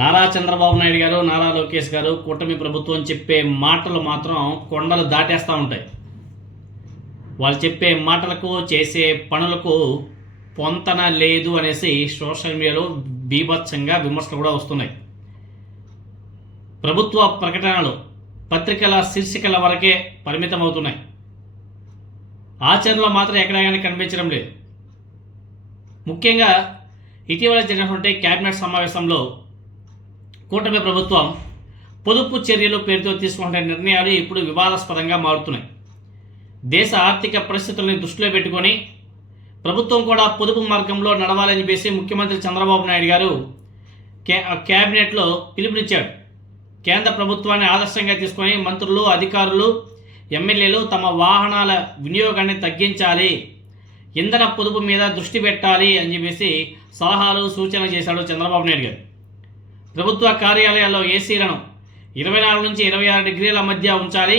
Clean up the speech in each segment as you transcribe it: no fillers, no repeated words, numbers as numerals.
నారా చంద్రబాబు నాయుడు గారు, నారా లోకేష్ గారు, కూటమి ప్రభుత్వం చెప్పే మాటలు మాత్రం కొండలు దాటేస్తూ ఉంటాయి. వాళ్ళు చెప్పే మాటలకు చేసే పనులకు పొంతన లేదు అనేసి సోషల్ మీడియాలో బీభత్సంగా విమర్శలు కూడా వస్తున్నాయి. ప్రభుత్వ ప్రకటనలు పత్రికల శీర్షికల వరకే పరిమితం అవుతున్నాయి. ఆచరణలో మాత్రం ఎక్కడా కానీ కనిపించడం లేదు. ముఖ్యంగా ఇటీవల జరిగినటువంటి కేబినెట్ సమావేశంలో కూటమి ప్రభుత్వం పొదుపు చర్యలు పేరుతో తీసుకుంటున్న నిర్ణయాలు ఇప్పుడు వివాదాస్పదంగా మారుతున్నాయి. దేశ ఆర్థిక పరిస్థితులను దృష్టిలో పెట్టుకొని ప్రభుత్వం కూడా పొదుపు మార్గంలో నడవాలని చెప్పేసి ముఖ్యమంత్రి చంద్రబాబు నాయుడు గారు కేబినెట్లో పిలుపునిచ్చాడు. కేంద్ర ప్రభుత్వాన్ని ఆదర్శంగా తీసుకొని మంత్రులు, అధికారులు, ఎమ్మెల్యేలు తమ వాహనాల వినియోగాన్ని తగ్గించాలి, ఇంధన పొదుపు మీద దృష్టి పెట్టాలి అని చెప్పేసి సలహాలు, సూచనలు చేశాడు చంద్రబాబు నాయుడు గారు. ప్రభుత్వ కార్యాలయాల్లో ఏసీలను 24 నుంచి 26 డిగ్రీల మధ్య ఉంచాలి,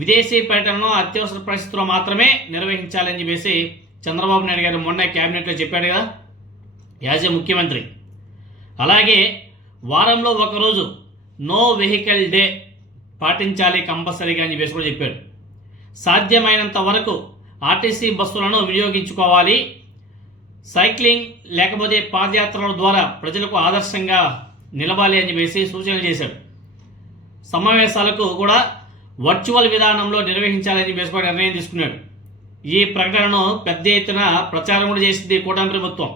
విదేశీ పర్యటనను అత్యవసర పరిస్థితుల్లో మాత్రమే నిర్వహించాలని చెప్పేసి చంద్రబాబు నాయుడు గారు మొన్న క్యాబినెట్లో చెప్పాడు కదా యాజ్ ఏ ముఖ్యమంత్రి. అలాగే వారంలో ఒకరోజు నో వెహికల్ డే పాటించాలి కంపల్సరీగా అని చెప్పేసి కూడా చెప్పాడు. సాధ్యమైనంత వరకు ఆర్టీసీ బస్సులను వినియోగించుకోవాలి, సైక్లింగ్ లేకపోతే పాదయాత్రల ద్వారా ప్రజలకు ఆదర్శంగా నిలవాలి అని చెప్పేసి సూచనలు చేశాడు. సమావేశాలకు కూడా వర్చువల్ విధానంలో నిర్వహించాలని చెప్పేసి కూడా నిర్ణయం తీసుకున్నాడు. ఈ ప్రకటనను పెద్ద ఎత్తున ప్రచారం కూడా చేసింది కూటమి ప్రభుత్వం.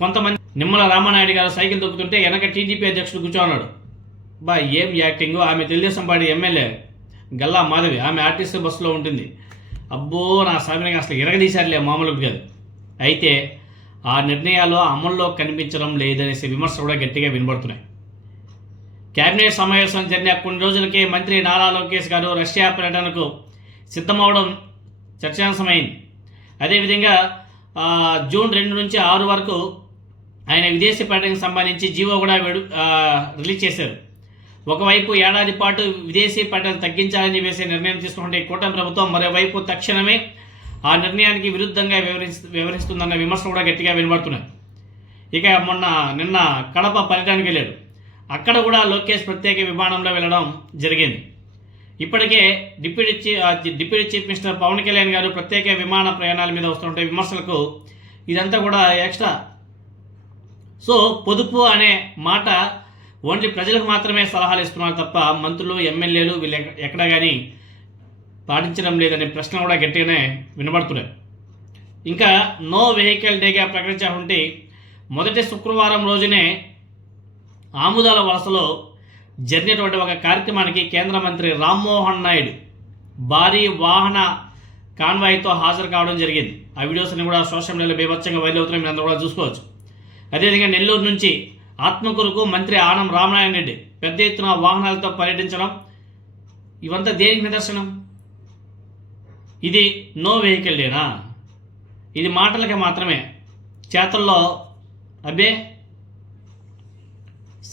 కొంతమంది నిమ్మల రామానాయుడు గారు సైకిల్ తొక్కుతుంటే వెనక టీడీపీ అధ్యక్షుడు కూర్చోన్నాడు. ఏం యాక్టింగ్! ఆమె తెలుగుదేశం పార్టీ ఎమ్మెల్యే గల్లా మాధవి, ఆమె ఆర్టీసీ బస్సులో ఉంటుంది. అబ్బో, నా సామిని అసలు ఎరగదీశారులే, మామూలుగా కాదు. అయితే ఆ నిర్ణయాలు అమల్లో కనిపించడం లేదనేసి విమర్శలు కూడా గట్టిగా వినబడుతున్నాయి. కేబినెట్ సమావేశం జరిగిన కొన్ని రోజులకే మంత్రి నారా లోకేష్ గారు రష్యా పర్యటనకు సిద్ధమవడం చర్చాంశమైంది. అదేవిధంగా జూన్ 2 నుంచి 6 వరకు ఆయన విదేశీ పర్యటనకు సంబంధించి జీవో కూడా రిలీజ్ చేశారు. ఒకవైపు ఏడాది పాటు విదేశీ పర్యటన తగ్గించాలని చెప్పేసి నిర్ణయం తీసుకుంటే కూటమి ప్రభుత్వం మరోవైపు తక్షణమే ఆ నిర్ణయానికి విరుద్ధంగా వ్యవహరిస్తుందన్న విమర్శలు కూడా గట్టిగా వినబడుతున్నాయి. ఇక నిన్న కడప పర్యటనకి వెళ్ళాడు. అక్కడ కూడా లోకేష్ ప్రత్యేక విమానంలో వెళ్ళడం జరిగింది. ఇప్పటికే deputy chief minister Pawan Kalyan garu ప్రత్యేక విమాన ప్రయాణాల మీద వస్తుంటే విమర్శలకు ఇదంతా కూడా ఎక్స్ట్రా. సో పొదుపు అనే మాట ఓన్లీ ప్రజలకు మాత్రమే సలహాలు ఇస్తున్నారు తప్ప మంత్రులు, ఎమ్మెల్యేలు వీళ్ళు ఎక్కడా కానీ పాటించడం లేదనే ప్రశ్న కూడా గట్టిగానే వినబడుతున్నాయి. ఇంకా నో వెహికల్ డేగా ప్రకటించాలంటే మొదటి శుక్రవారం రోజునే ఆముదాల వలసలో జరిగినటువంటి ఒక కార్యక్రమానికి కేంద్ర మంత్రి రామ్మోహన్ నాయుడు భారీ వాహన కాన్వాయ్తో హాజరు కావడం జరిగింది. ఆ వీడియోస్ని కూడా సోషల్ మీడియాలో బీభత్సంగా వైరల్ అవుతున్నాయి, మీరు అందరూ కూడా చూసుకోవచ్చు. అదేవిధంగా నెల్లూరు నుంచి ఆత్మకూరుకు మంత్రి ఆనం రామనారాయణ రెడ్డి పెద్ద ఎత్తున వాహనాలతో పర్యటించడం, ఇవంతా దేనికి నిదర్శనం? ఇది నో వెహికల్ డేనా? ఇది మాటలకి మాత్రమే, చేతల్లో అబ్బే.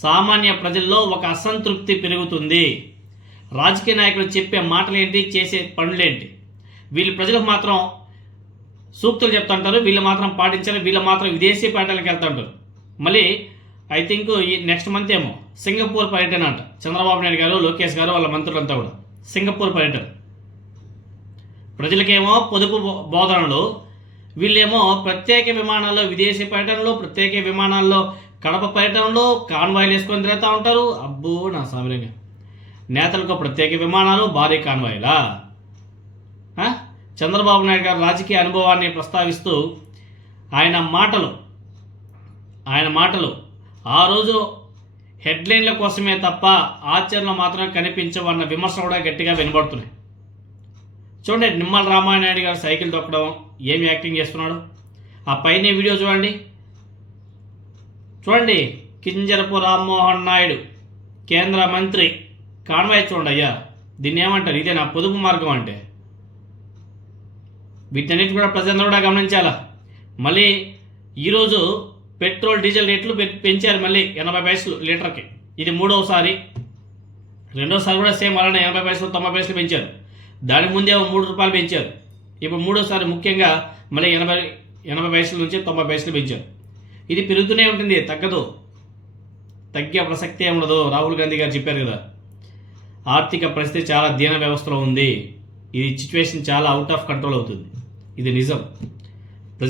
సామాన్య ప్రజల్లో ఒక అసంతృప్తి పెరుగుతుంది. రాజకీయ నాయకులు చెప్పే మాటలేంటి, చేసే పనులేంటి? వీళ్ళు ప్రజలకు మాత్రం సూక్తులు చెప్తుంటారు, వీళ్ళు మాత్రం పాటించారు, వీళ్ళు మాత్రం విదేశీ పర్యటనకి వెళ్తుంటారు. మళ్ళీ ఐ థింక్ ఈ నెక్స్ట్ మంత్ ఏమో సింగపూర్ పర్యటన అంట. చంద్రబాబు నాయుడు గారు, లోకేష్ గారు, వాళ్ళ మంత్రులంతా కూడా సింగపూర్ పర్యటన. ప్రజలకేమో పొదుపు బోధనలు, వీళ్ళేమో ప్రత్యేక విమానాల్లో విదేశీ పర్యటనలో, ప్రత్యేక విమానాల్లో కడప పర్యటనలో కాన్వాయిలు వేసుకొని తిరుగుతూ ఉంటారు. అబ్బో, నా సామాన్యంగా నేతలకు ప్రత్యేక విమానాలు, భారీ కాన్వాయిలా? చంద్రబాబు నాయుడు గారు రాజకీయ అనుభవాన్ని ప్రస్తావిస్తూ ఆయన మాటలు ఆ రోజు హెడ్లైన్ల కోసమే తప్ప ఆచరణలో మాత్రం కనిపించవన్న విమర్శ కూడా గట్టిగా వినబడుతున్నాయి. చూడండి, నిమ్మల రామానాయుడు గారు సైకిల్ తొక్కడం, ఏమి యాక్టింగ్ చేస్తున్నాడు. ఆ పైన వీడియో చూడండి. కింజరపు రామ్మోహన్ నాయుడు కేంద్ర మంత్రి కాన్వాయ్ చూడండి. అయ్యా, దీన్ని ఏమంటారు? ఇదే నా పొదుపు మార్గం అంటే? వీటన్నిటి కూడా ప్రజలందరూ కూడా గమనించాలా. మళ్ళీ ఈరోజు పెట్రోల్, డీజిల్ రేట్లు పెంచారు మళ్ళీ 80 పైసలు లీటర్కి. ఇది మూడోసారి. రెండోసారి కూడా సేమ్ అలానే 80 పైసలు 90 పైసలు పెంచారు. దానికి ముందేమో 3 రూపాయలు పెంచారు. ఇప్పుడు మూడోసారి ముఖ్యంగా మళ్ళీ 80 పైసల నుంచి 90 పైసలు పెంచారు. ఇది పెరుగుతూనే ఉంటుంది, తగ్గదు. తగ్గే ప్రసక్తే ఉండదు. రాహుల్ గాంధీ గారు చెప్పారు కదా, ఆర్థిక పరిస్థితి చాలా దీన వ్యవస్థలో ఉంది, ఈ సిచ్యువేషన్ చాలా అవుట్ ఆఫ్ కంట్రోల్ అవుతుంది. ఇది నిజం.